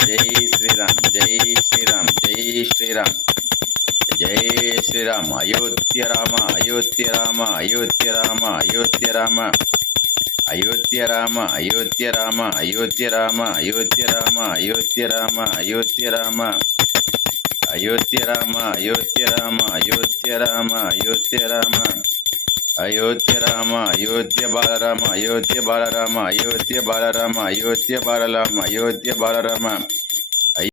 Jai Sriram Jai Sriram Jai Sriram Jai Sriram Ayodhya Rama Ayodhya Rama Ayodhya Rama Ayodhya Rama Ayodhya Rama Ayodhya Rama Ayodhya Rama Ayodhya Rama Ayodhya Rama Ayodhya Rama Ayodhya Rama Ayodhya Rama Ayodhya Rama Ayodhya Rama Ayodhya Rama Ayodhya Balarama Ayodhya Balarama Ayodhya Balarama Ayodhya Balarama Ayodhya Balarama